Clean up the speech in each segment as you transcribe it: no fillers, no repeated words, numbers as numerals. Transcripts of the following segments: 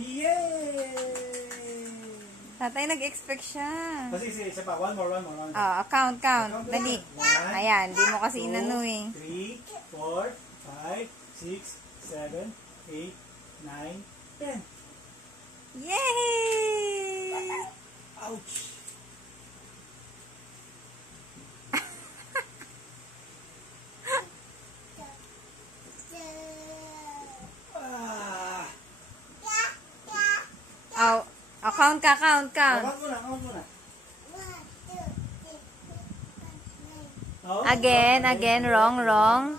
Yay! Tatay, nag-expect siya. Sige, isa pa. One more. Count. Count Dali. lang. Ayan, di mo kasi inano eh. 3, 4, 5, 6, 7, 8, 9, 10. Yay! Ouch! Count ka. Count muna. Oh, Again, wrong.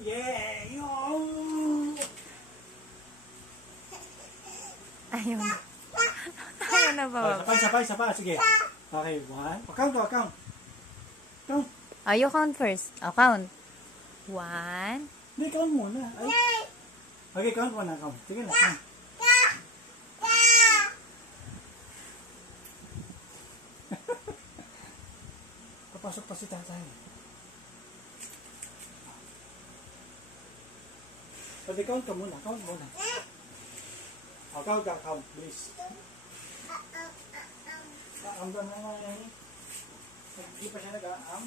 Yay! Ayun. Ayun na ba? Isa pa. Sige. Okay, 1. Count. You count first. Count. 1. Hindi, count muna. Okay, count muna. Sige na. Papasok pa si tatay. Pwede count ka muna. Count. Count, please. Ang dami na yan. Hindi pa siya nag-aam.